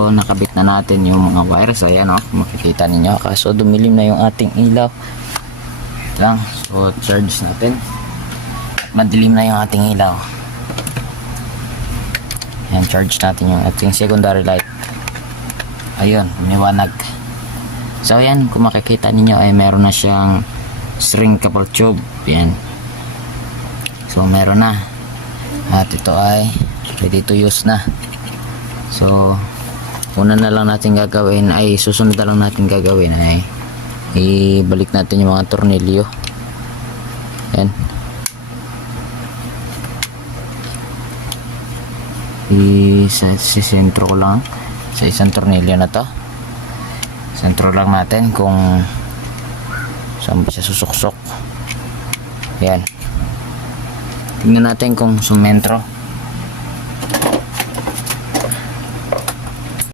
So nakabit na natin yung mga wires. Ayan o, makikita ninyo. Kaso dumilim na yung ating ilaw lang. So charge natin. Madilim na yung ating ilaw. Ayan, charge natin yung ating secondary light. Ayun, umiwanag. So ayan, kung makikita ninyo ay meron na siyang string couple tube. Ayan. So meron na. At ito ay ready to use na. So una na lang natin gagawin ay susunod na lang natin gagawin ay ibalik natin yung mga tornilyo. Ayan. Sentro ko lang sa isang tornilyo na to. Sentro lang natin kung saan ba siya susuksok. Ayan. Tingnan natin kung sumentro.